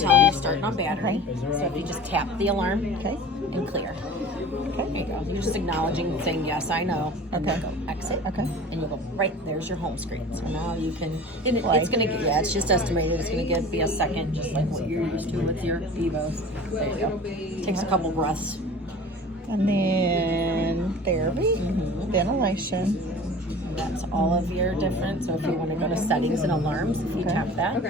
telling you starting on battery. So if you just tap the alarm and clear. Okay. There you go. You're just acknowledging, saying, yes, I know. And then go exit. Okay. And you'll go, right, there's your home screen. So now you can, and it's going to, it's just estimated. It's going to be a second, just like what you're used to with your Evos. There you go. Takes a couple breaths. And then therapy, ventilation. That's all of your different. So if you want to go to settings and alarms, if you tap that.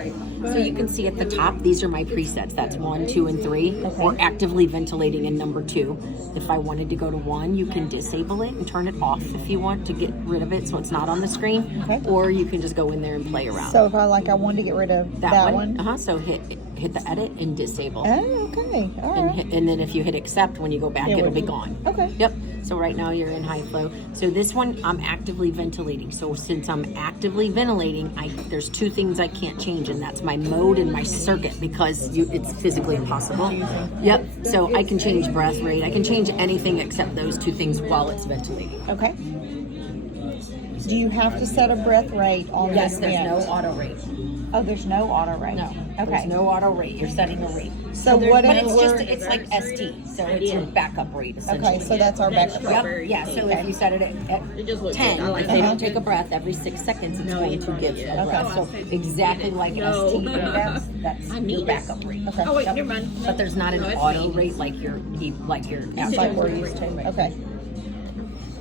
So you can see at the top, these are my presets. That's 1, 2, and 3. Or actively ventilating in number 2. If I wanted to go to 1, you can disable it and turn it off if you want to get rid of it so it's not on the screen. Or you can just go in there and play around. So if I wanted to get rid of that one. So hit the edit and disable. Oh, okay. All right. And then if you hit accept, when you go back, it'll be gone. Okay. Yep. So right now you're in high flow. So this one, I'm actively ventilating. So since I'm actively ventilating, there's 2 things I can't change, and that's my mode and my circuit, because it's physically impossible. Yep. So I can change breath rate. I can change anything except those 2 things while it's ventilating. Okay. Do you have to set a breath rate on Yes, this? there's no auto rate. Oh, there's no auto rate. No. Okay. There's no auto rate. You're setting a rate. So But it's like ST. So it's your backup rate, essentially. Okay, so that's our backup rate. Yep. Yeah. So if you set it at 10, if they don't take a breath every 6 seconds, it's going to give a breath. So exactly like ST, that's your backup rate. Okay. Oh wait, never mind. But there's not an auto rate like your Like we're used to. Okay.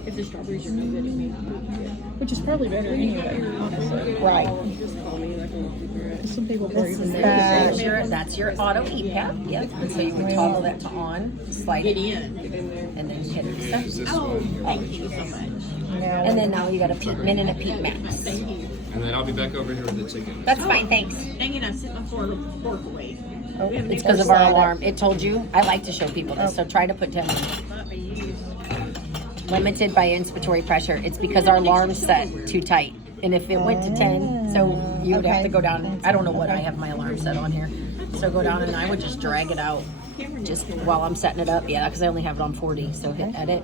If the strawberries are no good, it may not be good. Which is probably better anyway, honestly. Right. Just call me like a little figure. Some people are even that's your auto EPAP. Yep. And so you would toggle that to on, slide it in, and then hit accept. Oh, thank you so much. And then now you got a peak min and a peak max. Thank you. And then I'll be back over here with the chicken. That's fine, thanks. Dang it, I sent my fork away. It's because of our alarm. It told you. I like to show people this, so try to put 10 minutes. Limited by inspiratory pressure. It's because our alarm's set too tight. And if it went to 10, so you would have to go down. I don't know what I have my alarm set on here. So go down and I would just drag it out just while I'm setting it up. Yeah, because I only have it on 40. So hit edit.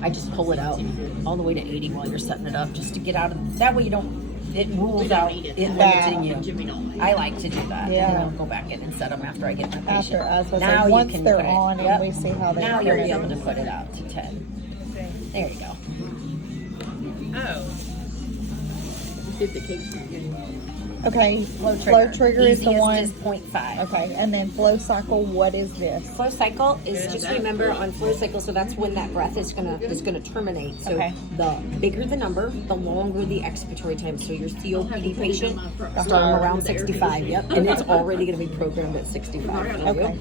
I just pull it out all the way to 80 while you're setting it up, just to get out of, that way you don't, it rules out it limiting you. I like to do that. Yeah. And I'll go back in and set them after I get my patient. Now once they're on and we see how they now you're able to put it out to 10. There you go. Oh. Did the cake again. Okay, flow trigger is the one. Is 0.5. Okay, and then flow cycle, what is this? Flow cycle is just remember on flow cycle, so that's when that breath is gonna terminate. So the bigger the number, the longer the expiratory time. So your COPD patient, start them around 65. Yep, and it's already gonna be programmed at 65. Okay.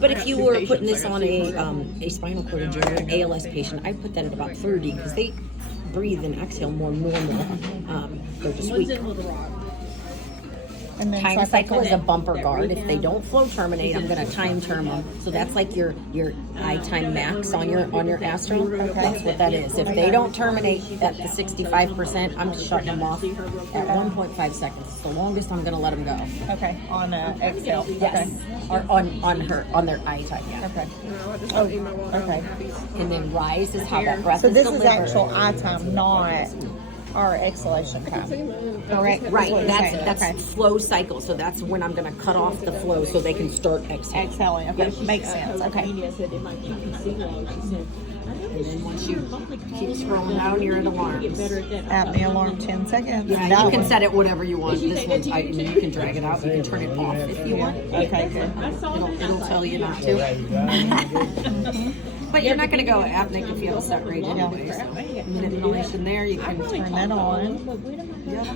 But if you were putting this on a spinal cord injury or an ALS patient, I put that at about 30 because they breathe and exhale more normal. They're just weak. And then Time cycle is a bumper guard. If they don't flow terminate, I'm going to time term them. So that's like your I time max on your Astral. That's what that is. If they don't terminate at the 65%, I'm just shutting them off at 1.5 seconds. It's the longest I'm going to let them go. Okay, on exhale. Yes. Or on their I time. Yeah. Okay. Oh, okay. And then rise is how that breath So is this delivered. is actual eye time, not our exhalation time. Correct? Right, That's that's flow cycle. So that's when I'm going to cut off the flow so they can start exhaling. Exhaling. Okay, makes sense. Okay. And then once you keep scrolling down, you're at alarms. Apnea alarm 10 seconds. Yeah, you can set it whatever you want. This one's, you can drag it out. You can turn it off if you want. Okay, good. It'll tell you not to. But you're not going to go apneic if you have a set rate anyway. So minute inhalation there, you can Turn that on.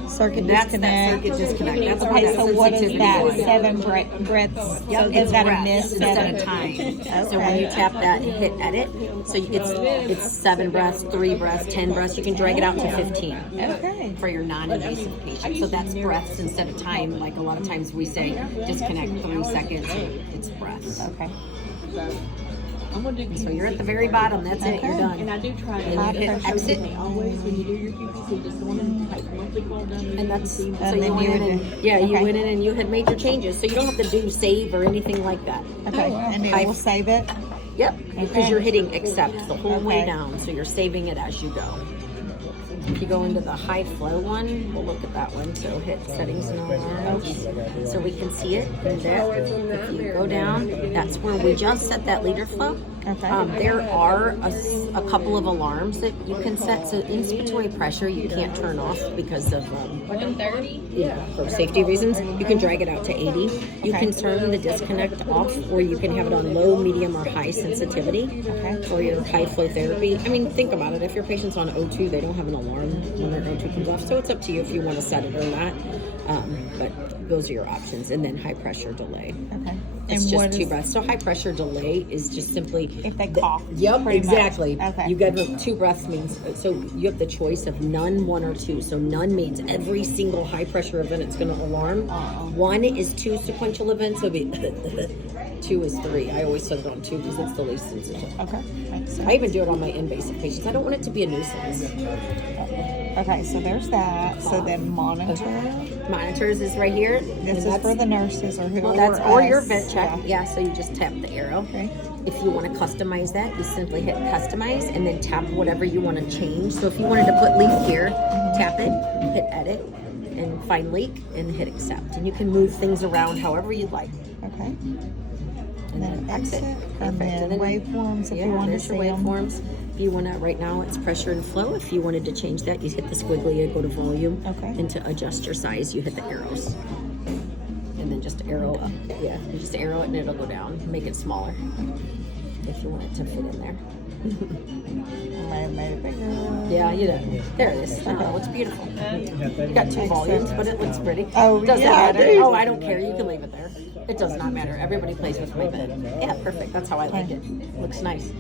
Circuit That's disconnect. that circuit disconnect. That's Okay, so what is that? sensitivity. 7 breaths. Yep, So it's is that a breaths miss? instead of time. So when you tap that and hit edit, so it's 7 breaths, 3 breaths, 10 breaths. You can drag it out to 15. Okay. For your non-invasive patient. So that's breaths instead of time. Like a lot of times we say disconnect 3 seconds. It's breaths. Okay. So you're at the very bottom. That's it. You're done. And I do try And to you hit exit. always when you do your QPC, just go in and type monthly call done. And that's so then you went you in and did- you okay. went in and you had made your changes. So you don't have to do save or anything like that. Okay, and it will save it. Yep, because you're hitting accept the whole way Okay. down. So you're saving it as you go. If you go into the high flow one, we'll look at that one. So hit settings and alarms, so we can see it in depth. If you go down, that's where we just set that leader flow. Okay. There are a couple of alarms that you can set. So inspiratory pressure you can't turn off because of 130. for safety reasons. You can drag it out to 80. You can turn the disconnect off, or you can have it on low, medium, or high sensitivity for your high flow therapy. I mean, think about it. If your patient's on O2, they don't have an alarm when their O2 comes off. So it's up to you if you want to set it or not. But those are your options. And then high pressure delay. Okay. It's And just 2 breaths. So high pressure delay is just simply if they cough? Yep, pretty exactly. much. Okay. You got 2 breaths means, so you have the choice of none, 1, or 2. So none means every single high pressure event it's going to alarm. 1 is 2 sequential events. So it'll be 2 is 3. I always set it on 2 because it's the least sensitive. Okay. Makes sense. I even do it on my invasive patients. I don't want it to be a nuisance. Okay, so there's that. So then monitor. Monitors is right here. This is for the nurses or who. Or your vent check. Yeah, so you just tap the arrow. Okay. If you want to customize that, you simply hit customize and then tap whatever you want to change. So if you wanted to put leak here, tap it, hit edit, and find leak, and hit accept. And you can move things around however you'd like. Okay. And then exit. And then waveforms if you want to there's see your them. waveforms. If you want to, right now it's pressure and flow. If you wanted to change that, you hit the squiggly and go to volume. Okay. And to adjust your size, you hit the arrows. And then just arrow up. Yeah, you just arrow it and it'll go down. Make it smaller if you want it to fit in there. I made it bigger. Yeah, you know. There it is. Oh, it looks beautiful. You got 2 volumes, but it looks pretty. Oh, doesn't yeah, matter. dude. Oh, I don't care. You can leave it there. It does not matter. Everybody plays with my bed. Yeah, perfect. That's how I like it. Looks nice.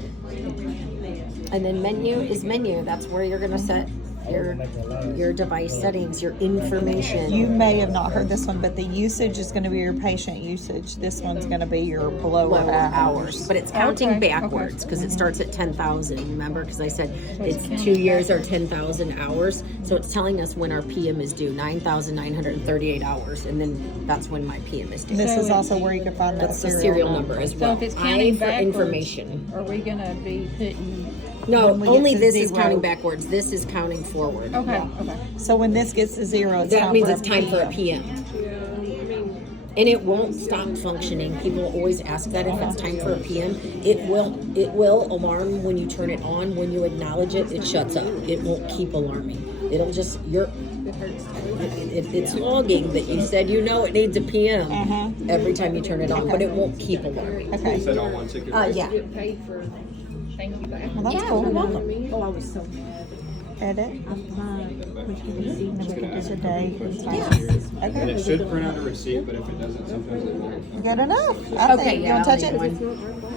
And then menu is menu. That's where you're going to set your device settings, your information. You may have not heard this one, but the usage is going to be your patient usage. This one's going to be your blower hours. But it's counting backwards because it starts at 10,000. Remember, because I said it's 2 years or 10,000 hours. So it's telling us when our PM is due, 9,938 hours, and then that's when my PM is due. This is also where you can find that That's the serial number as So well. if it's counting for backwards, information. are we gonna be putting? No, when we get only to this is 0. counting backwards. This is counting forward. Okay. Okay. So when this gets to 0, it's That time means for it's time for a PM. And it won't stop functioning. People always ask that if it's time for a PM. It will alarm when you turn it on. When you acknowledge it, it shuts up. It won't keep alarming. It'll just it's logging that you said it needs a PM every time you turn it on, but it won't keep alarming. Okay. Is that on one ticket? Yeah. Paid for. Thank you. Well, that's Yeah, cool. you're welcome. Oh, I was so Edit. Just a date. And Okay. it should print out a receipt, but if it doesn't, sometimes it won't. Good enough. I Okay, think. You yeah, want to I'll touch leave it? one.